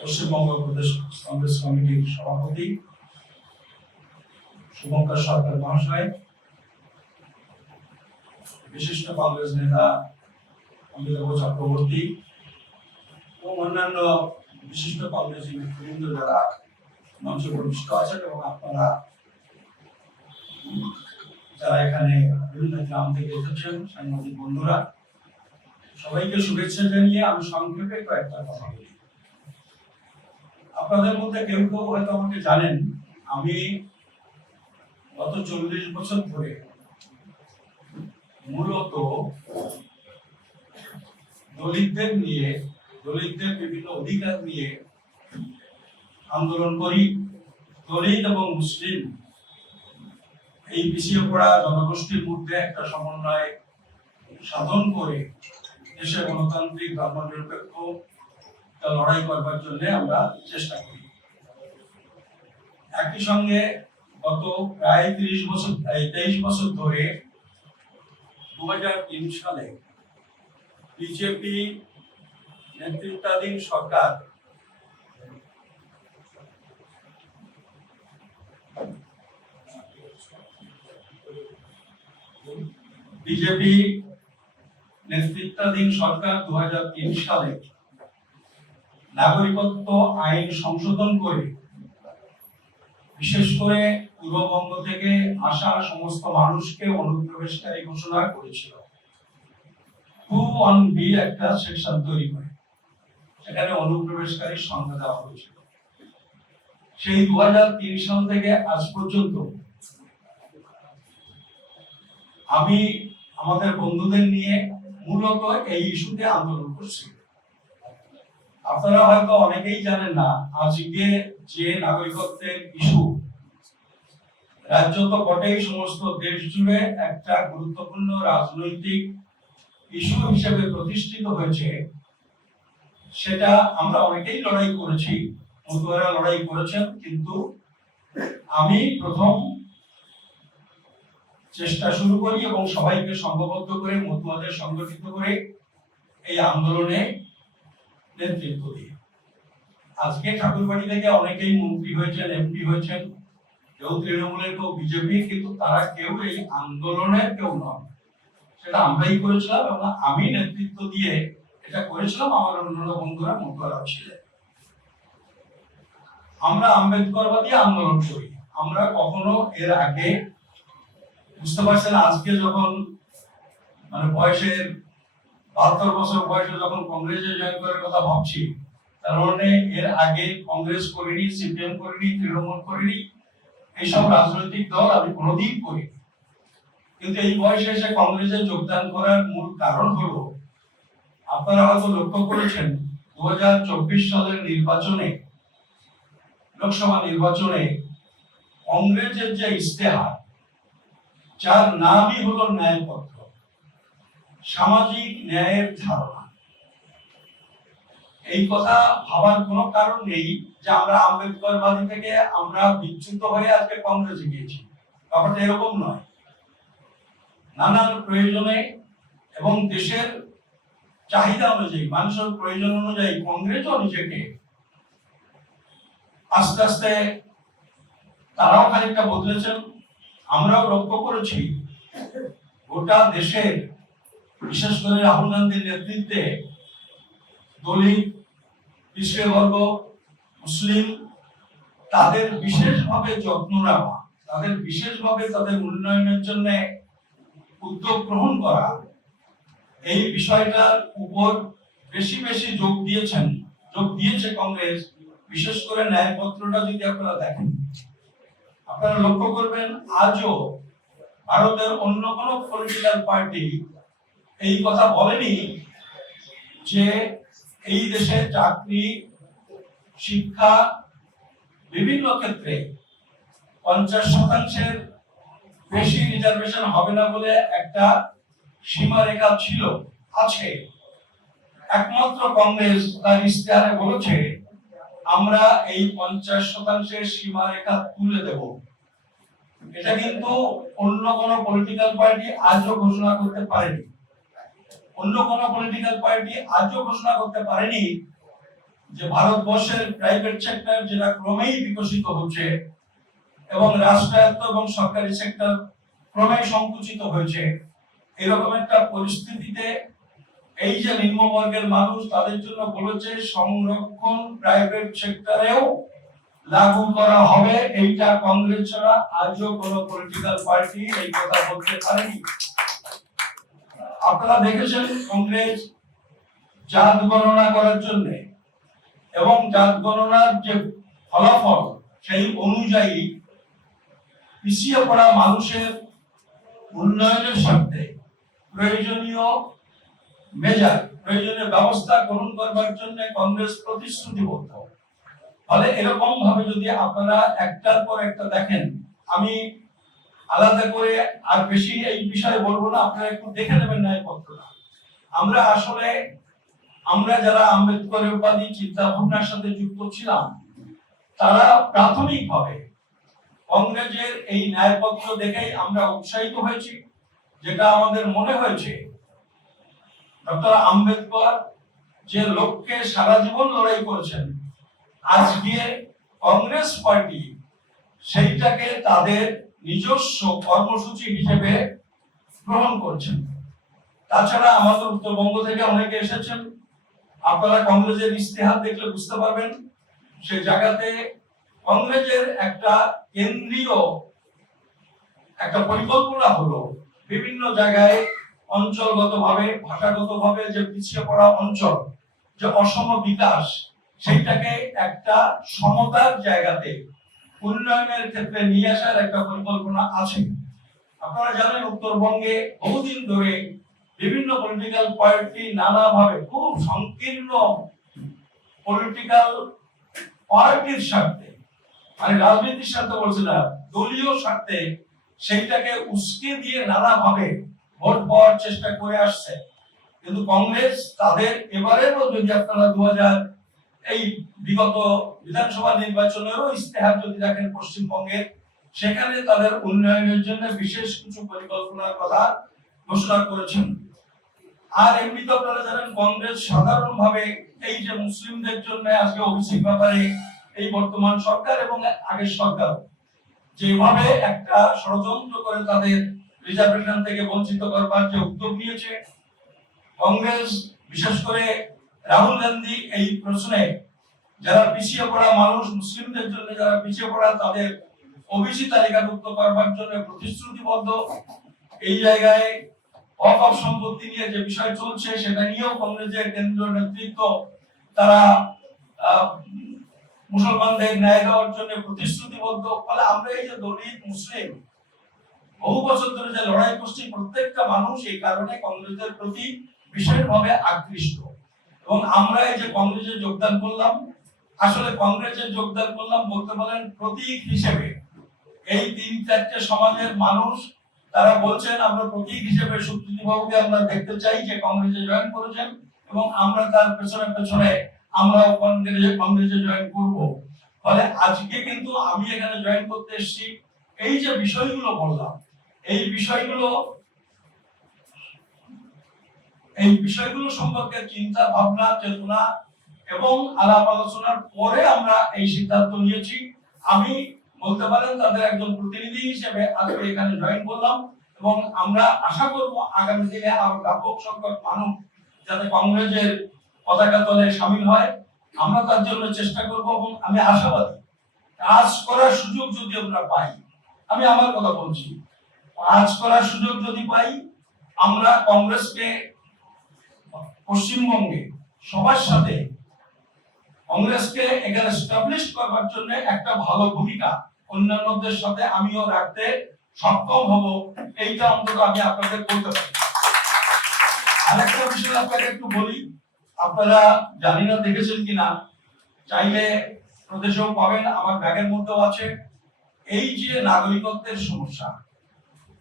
পশ্চিমবঙ্গ প্রদেশ কংগ্রেস কমিটির সভাপতি শুভঙ্কর সরকার মহাশয়, বিশিষ্ট কংগ্রেস নেতা অমিতাভ চক্রবর্তী ও অন্যান্য বিশিষ্ট কংগ্রেসী নেতৃবৃন্দ যারা মঞ্চে প্রবিষ্ট আছেন এবং আপনারা যারা এখানে বিভিন্ন গ্রাম থেকে এসেছেন, সাংবাদিক বন্ধুরা, সবাইকে শুভেচ্ছা জানিয়ে আমি সংক্ষেপে কয়েকটা কথা বলি। আপনাদের মধ্যে কেউ কেউ হয়তো আমাকে জানেন, আমি গত 40 বছর ধরে মূলত দলিতদের বিভিন্ন অধিকার নিয়ে আন্দোলন করি। দলিত এবং মুসলিম এই পিছিয়ে পড়া জনগোষ্ঠীর মধ্যে একটা সমন্বয় সাধন করে দেশে গণতান্ত্রিক ধর্মনিরপেক্ষ লড়াই করবার জন্য আমরা চেষ্টা করি। একই সঙ্গে গত প্রায় 23 বছর ধরে 2003 সালে বিজেপি নেতৃত্বাধীন সরকার সরকার 2003 সালে নাগরিকত্ব আইন সংশোধন করে বিশেষ করে পূর্ববঙ্গ থেকে আসা সমস্ত মানুষকে অনুপ্রবেশকারী ঘোষণা করেছিল। 2(1)B একটা সেকশন তৈরি করে সেখানে অনুপ্রবেশকারীর সংখ্যা দেওয়া হয়েছিল। সেই 2003 সাল থেকে আজ পর্যন্ত আমি আমাদের বন্ধুদের নিয়ে মূলত এই ইস্যুতে আন্দোলন করছি। আপনারা হয়তো অনেকেই জানেন না, আজকে যে নাগরিকত্বের ইস্যু রাজ্য তো বটেই, সমস্ত দেশ জুড়ে একটা গুরুত্বপূর্ণ রাজনৈতিক ইস্যু হিসেবে প্রতিষ্ঠিত হয়েছে। সেটা আমরা অনেকেই লড়াই করেছি, মতুয়ারা লড়াই করেছেন, কিন্তু আমি প্রথম চেষ্টা শুরু করি এবং সবাইকে সংঘবদ্ধ করে মতুয়াদের সংগঠিত করে এই আন্দোলনে নেতৃত্ব দিই। আজকে ঠাকুরবাড়ি থেকে অনেকেই মন্ত্রী হয়েছেন, এমপি হয়েছেন, কেউ তৃণমূলের, কেউ বিজেপি, কিন্তু তারা কেউ এই আন্দোলনের কেউ নন। সেটা আমরাই করেছিলাম এবং আমি নেতৃত্ব দিয়ে এটা করেছিলাম। আমার অন্যান্য বন্ধুরা মতুয়ারা ছিলেন। আমরা আম্বেদকরবাদী আন্দোলন করি। আমরা কখনো এর আগে, বুঝতে পারছেন, আজকে যখন বয়সের 72 বছর বয়সে যখন কংগ্রেসে জয়েন করার কথা ভাবছি, তার মানে এর আগে কংগ্রেস করিনি, সিপিএম করিনি, তৃণমূল করিনি, এইসব রাজনৈতিক দল আমি কোনোদিন করিনি। কিন্তু এই বয়সে এসে কংগ্রেসে যোগদান করার মূল কারণ হলো, আপনারা হয়তো লক্ষ্য করেছেন 2024 সালের নির্বাচনে, লোকসভা নির্বাচনে কংগ্রেসের যে ইস্তেহার, যার নামই হলো ন্যায়পত্র, সামাজিক ন্যায়ের ধারণা, এই কথা ভাবার কোনো কারণ নেই যে আমরা আম্বেদকরবাদী থেকে আমরা বিচ্যুত হয়ে আজকে কংগ্রেসে গিয়েছি। ব্যাপারটা এরকম নয়। নানান প্রয়োজনে এবং দেশের চাহিদা অনুযায়ী, মানুষের প্রয়োজন অনুযায়ী কংগ্রেসও নিজেকে আস্তে আস্তে তারাও খানিকটা বদলেছেন। আমরাও লক্ষ্য করেছি গোটা দেশের, বিশেষ করে রাহুল গান্ধীর নেতৃত্বে দলিত, পিছিয়েবর্গ, মুসলিম, তাদের বিশেষভাবে যত্ন নেওয়া, তাদের বিশেষভাবে তাদের উন্নয়নের জন্য উদ্যোগ গ্রহণ করা, এই বিষয়টার উপর বেশি বেশি যোগ দিয়েছে কংগ্রেস। বিশেষ করে ন্যায়পত্রটা যদি আপনারা দেখেন, আপনারা লক্ষ্য করবেন আজও ভারতের অন্য কোনো পলিটিক্যাল পার্টি এই কথা বলেনি যে এই দেশে চাকরি, শিক্ষা, বিভিন্ন ক্ষেত্রে 50% বেশি রিজার্ভেশন হবে না বলে একটা সীমারেখা আছে। একমাত্র কংগ্রেস তার ইশতেহারে বলেছে আমরা এই 50% সীমারেখা তুলে দেব। এটা কিন্তু অন্য কোন পলিটিক্যাল পার্টি আজও ঘোষণা করতে পারেনি। যে ভারতবর্ষের প্রাইভেট সেক্টর যেটা ক্রমেই বিকশিত হচ্ছে এবং রাষ্ট্রায়ত্ত এবং সরকারি সেক্টর ক্রমেই সংকুচিত হয়েছে, এরকম একটা পরিস্থিতিতে এই যে নিম্নবর্গের মানুষ, তাদের জন্য বলেছে সংরক্ষণ প্রাইভেট সেক্টরেও লাগু করা হবে। এইটা কংগ্রেস ছাড়া আজও কোন পলিটিক্যাল পার্টি এই কথা বলতে পারেনি। আপনারা দেখেছেন কংগ্রেস জাত গণনা করার জন্য এবং জাত গণনার যে ফলাফল সেই অনুযায়ী পিছিয়ে পড়া মানুষের উন্নয়নের স্বার্থে প্রয়োজনীয় ব্যবস্থা গ্রহণ করবার জন্য কংগ্রেস প্রতিশ্রুতিবদ্ধ। ফলে এরকম ভাবে যদি আপনারা একটার পর একটা দেখেন, আমি আলাদা করে আর বেশি এই বিষয়ে বলবো না, আপনারা একটু দেখে নেবেন না এই পত্রটা। আমরা যারা আম্বেদকরবাদী চিন্তা ভাবনার সাথে যুক্ত ছিলাম, তারা প্রাথমিকভাবে কংগ্রেসের এই ন্যায়পত্র দেখেই আমরা উৎসাহিত হয়েছি। যেটা আমাদের মনে হয়েছে ডক্টর আম্বেদকর যে লক্ষ্যে সারা জীবন লড়াই করেছেন, আজকে কংগ্রেস পার্টি সেইটাকে তাদের নিজস্ব কর্মসূচি হিসেবে গ্রহণ করছেন। তাছাড়া আমাদের উত্তরবঙ্গ থেকে অনেকে এসেছেন, আপনারা কংগ্রেসের ইস্তেহার দেখলে বুঝতে পারবেন সেই জায়গাতে কংগ্রেসের একটা কেন্দ্রীয় একটা পরিকল্পনা হলো বিভিন্ন জায়গায় অঞ্চলগতভাবে, ভাষাগতভাবে যে পিছিয়ে পড়া অঞ্চল, যে অসম বিকাশ, সেইটাকে একটা সমতার জায়গাতে উন্নয়নের ক্ষেত্রে নিয়ে আসার একটা পরিকল্পনা আছে। আপনারা জানেন উত্তরবঙ্গে বহুদিন ধরে বিভিন্ন পলিটিক্যাল পার্টি নানাভাবে খুব সংকীর্ণ পলিটিক্যাল পার্টির স্বার্থে, মানে রাজনীতির স্বার্থে বলছি না, দলীয় স্বার্থে সেইটাকে উস্কে দিয়ে নানাভাবে ভোট পাওয়ার চেষ্টা করে আসছে। কিন্তু কংগ্রেস তাদের এবারেরও যদি আপনারা 2000 এই বিগত বিধানসভা নির্বাচনেরও ইস্তেহার যদি দেখেন পশ্চিমবঙ্গের, সেখানে তাদের উন্নয়নের জন্য বিশেষ কিছু পরিকল্পনার কথা ঘোষণা করেছেন। আর এমনিতে আপনারা জানেন কংগ্রেস সাধারণভাবে এই যে মুসলিমদের জন্য আজকে ওবিসি ব্যাপারে এই বর্তমান সরকার এবং আগের সরকার যেভাবে একটা ষড়যন্ত্র করে তাদের রিজার্ভেশন থেকে বঞ্চিত করবার যে উদ্যোগ নিয়েছে, কংগ্রেস বিশেষ করে রাহুল গান্ধী এই প্রশ্নে যারা পিছিয়ে পড়া মানুষ, মুসলিমদের জন্য যারা পিছিয়ে পড়া, তাদের ওবিসি তালিকাভুক্ত করবার জন্য প্রতিশ্রুতিবদ্ধ। এই জায়গায় ওয়াকফ সম্পত্তি নিয়ে যে বিষয় চলছে সেটা নিয়েও কংগ্রেসের কেন্দ্রীয় নেতৃত্ব তারা মুসলমানদের ন্যায় দেওয়ার জন্য প্রতিশ্রুতিবদ্ধ। ফলে আমরা এই যে দলিত মুসলিম বহু বছর ধরে যে লড়াই করছি, প্রত্যেকটা মানুষ এই কারণে কংগ্রেসের প্রতি বিশেষভাবে আকৃষ্ট। এবং আমরা এই যে কংগ্রেসে যোগদান করলাম, আসলে কংগ্রেসে যোগদান করলাম বলতে পারেন প্রতীক হিসেবে। এই 3-4টে সমাজের মানুষ তারা বলছেন আমরা প্রতীক হিসেবে সুপ্রীতি বাবুকে আমরা দেখতে চাই যে কংগ্রেসে জয়েন করেছেন, এবং আমরা তার পেছনে পেছনে আমরাও কংগ্রেসে জয়েন করব। ফলে আজকে কিন্তু আমি এখানে জয়েন করতে এসেছি, এই যে বিষয়গুলো বললাম, এই বিষয়গুলো সম্পর্কে চিন্তা ভাবনা, চেতনা এবং আলাপ আলোচনার পরে আমরা এই সিদ্ধান্ত নিয়েছি। আমি বলতে পারেন তাদের একজন প্রতিনিধি হিসেবে আজকে এখানে জয়েন করলাম, এবং আমরা আশা করব আগামী দিনে আরো ব্যাপক সংখ্যক মানুষ যাতে কংগ্রেসের পতাকা তলে শামিল হয়, আমরা তার জন্য চেষ্টা করব। এবং আমি আশাবাদী কাজ করার সুযোগ যদি আমরা পাই, আমি আমার কথা বলছি, কাজ করার সুযোগ যদি পাই, আমরা কংগ্রেসকে পশ্চিমবঙ্গে সবার সাথে কংগ্রেসকে এখানে এস্টাবলিশ করবার জন্য একটা ভালো ভূমিকা অন্যান্যদের সাথে আমিও রাখতে সক্ষম হব, এইটা অন্তত আমি আপনাদের বলতে পারি। আরেকটা বিষয় আপনাকে একটু বলি, আপনারা জানি না দেখেছেন কিনা, চাইলে প্রদেশেও পাবেন, আমার ব্যাগের মধ্যেও আছে। এই যে নাগরিকত্বের সমস্যা,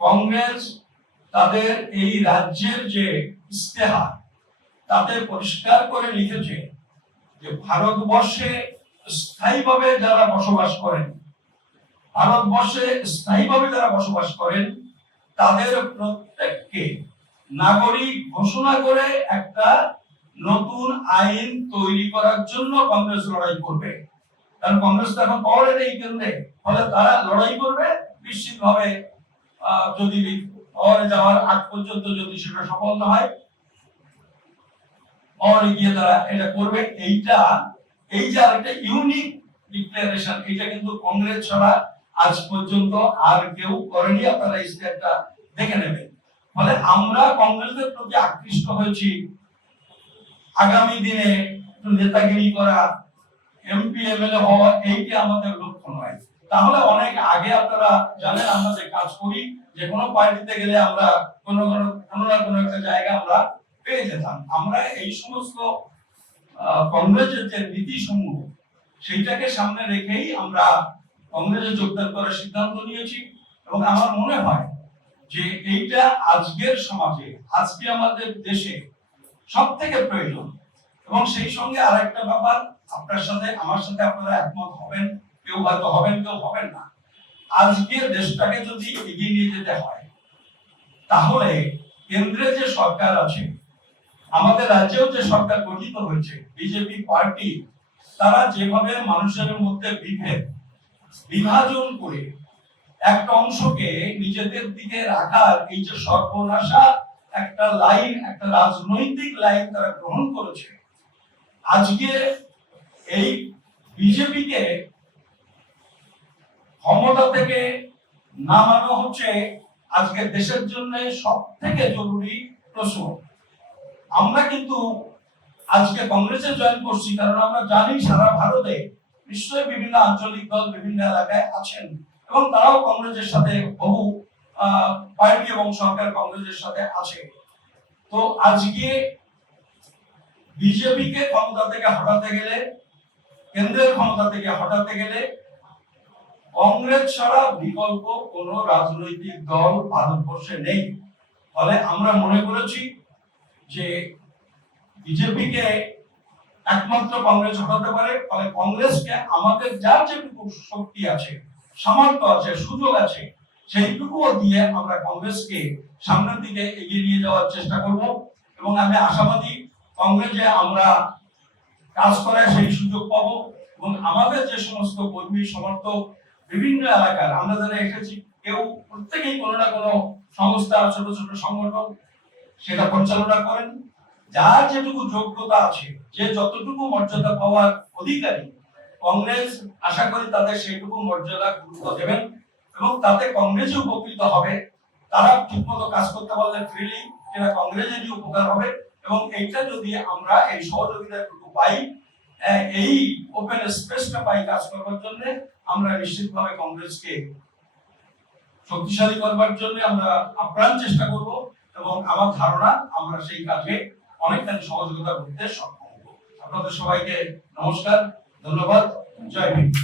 কংগ্রেস তাদের এই রাজ্যের যে ইস্তেহার তাতে পরিষ্কার করে লিখেছে যে ভারতবর্ষে স্থায়ীভাবে যারা বসবাস করেন, তাদের প্রত্যেককে নাগরিক ঘোষণা করে একটা নতুন আইন তৈরি করার জন্য কংগ্রেস লড়াই করবে, কারণ কংগ্রেস তো এখন পাওয়ারে নেই কেন্দ্রে, ফলে তারা লড়াই করবে নিশ্চিতভাবে। যদি পাওয়ারে যাওয়ার আগ পর্যন্ত যদি সেটা সফল না হয়, পাওয়ারে গিয়ে তারা এটা করবে। এই যে আরেকটা ইউনিক ডিক্লারেশন, এটা কিন্তু কংগ্রেস ছাড়া আজ পর্যন্ত আর কেউ করেনি। আপনারা এই স্টেপটা দেখে নেবেন। ফলে আমরা কংগ্রেসের প্রতি আকৃষ্ট হয়েছি। আগামী দিনে নেতাগিরি করা, এমপি এমএলএ হওয়া, এইটি আমাদের লক্ষ্য নয়। তাহলে অনেক আগে আপনারা জানেন আমরা যে কাজ করি, যে কোনো পার্টিতে গেলে আমরা কোনো না কোনো একটা জায়গা আমরা পেয়ে যেতাম। আমরা এই সমস্ত কংগ্রেসের যে নীতি সমূহ, সেইটাকে সামনে রেখেই আমরা কংগ্রেসে যোগদান করার সিদ্ধান্ত নিয়েছি। এবং আমার মনে হয় যে এইটা আজকের সমাজে, আজকে আমাদের দেশে সব থেকে প্রয়োজন। এবং সেই সঙ্গে আরেকটা ব্যাপার, আপনার সাথে আমার সাথে আপনারা একমত হবেন, কেউ হয়তো হবেন, কেউ হবেন না। আজকের দেশটাকে যদি এগিয়ে নিয়ে যেতে হয়, তাহলে কেন্দ্রে যে সরকার আছে, আমাদের রাজ্যেও যে সরকার গঠিত হয়েছে বিজেপি পার্টি, তারা যেভাবে মানুষের মধ্যে বিভাজন করে একটা অংশকে নিজেদের দিকে রাখার এই যে সর্বনাশা একটা লাইন, একটা রাজনৈতিক লাইন তারা গ্রহণ করেছে, আজকে এই বিজেপিকে ক্ষমতা থেকে নামানো হচ্ছে আজকে দেশের জন্য সব থেকে জরুরি প্রশ্ন। আমরা কিন্তু আজকে কংগ্রেসে জয়েন করছি কারণ আমরা জানি সারা ভারতে নিশ্চয়ই বিভিন্ন আঞ্চলিক দল বিভিন্ন এলাকায় আছেন, এবং তারাও কংগ্রেসের সাথে বহু পার্টি এবং সরকার কংগ্রেসের সাথে আছে। তো আজকে বিজেপিকে ক্ষমতা থেকে হটাতে গেলে, কেন্দ্রের ক্ষমতা থেকে হটাতে গেলে কংগ্রেস ছাড়া বিকল্প কোন রাজনৈতিক দল ভারতবর্ষে নেই। ফলে আমরা মনে করেছি যে বিজেপিকে একমাত্র কংগ্রেস হটাতে পারে। ফলে কংগ্রেসকে আমাদের যার যেটুকু শক্তি আছে, সামর্থ্য আছে, সুযোগ আছে, সেইটুকুও দিয়ে আমরা কংগ্রেসকে সামনের দিকে এগিয়ে নিয়ে যাওয়ার চেষ্টা করব। এবং আমি আশাবাদী কংগ্রেসে আমরা কাজ করার সেই সুযোগ পাবো। এবং আমাদের যে সমস্ত কর্মী সমর্থক বিভিন্ন এলাকার আমরা যারা এসেছি, কেউ প্রত্যেকেই কোনো না কোনো সংস্থা, ছোট ছোট সংগঠন সেটা পরিচালনা করেন। যার যেটুকু যোগ্যতা আছে, যে যতটুকু মর্যাদা পাওয়ার অধিকারী, কংগ্রেস আশা করি তাদের সেইটুকু মর্যাদা গুরুত্ব দেবেন এবং তাতে কংগ্রেস উপকৃত হবে। তারা ঠিকমতো কাজ করতে পারলে ফ্রিলি সেটা কংগ্রেসেরই উপকার হবে। এবং এইটা যদি আমরা এই সহযোগিতাটুকু পাই, এই ওপেন স্পেসটা পাই কাজ করবার জন্য, আমরা নিশ্চিতভাবে কংগ্রেসকে শক্তিশালী করবার জন্য আমরা আপ্রাণ চেষ্টা করব। এবং আমার ধারণা আমরা সেই কাজে অনেকখানি সহযোগিতা করতে সক্ষম হব। আপনাদের সবাইকে নমস্কার, ধন্যবাদ, জয় হিন্দ।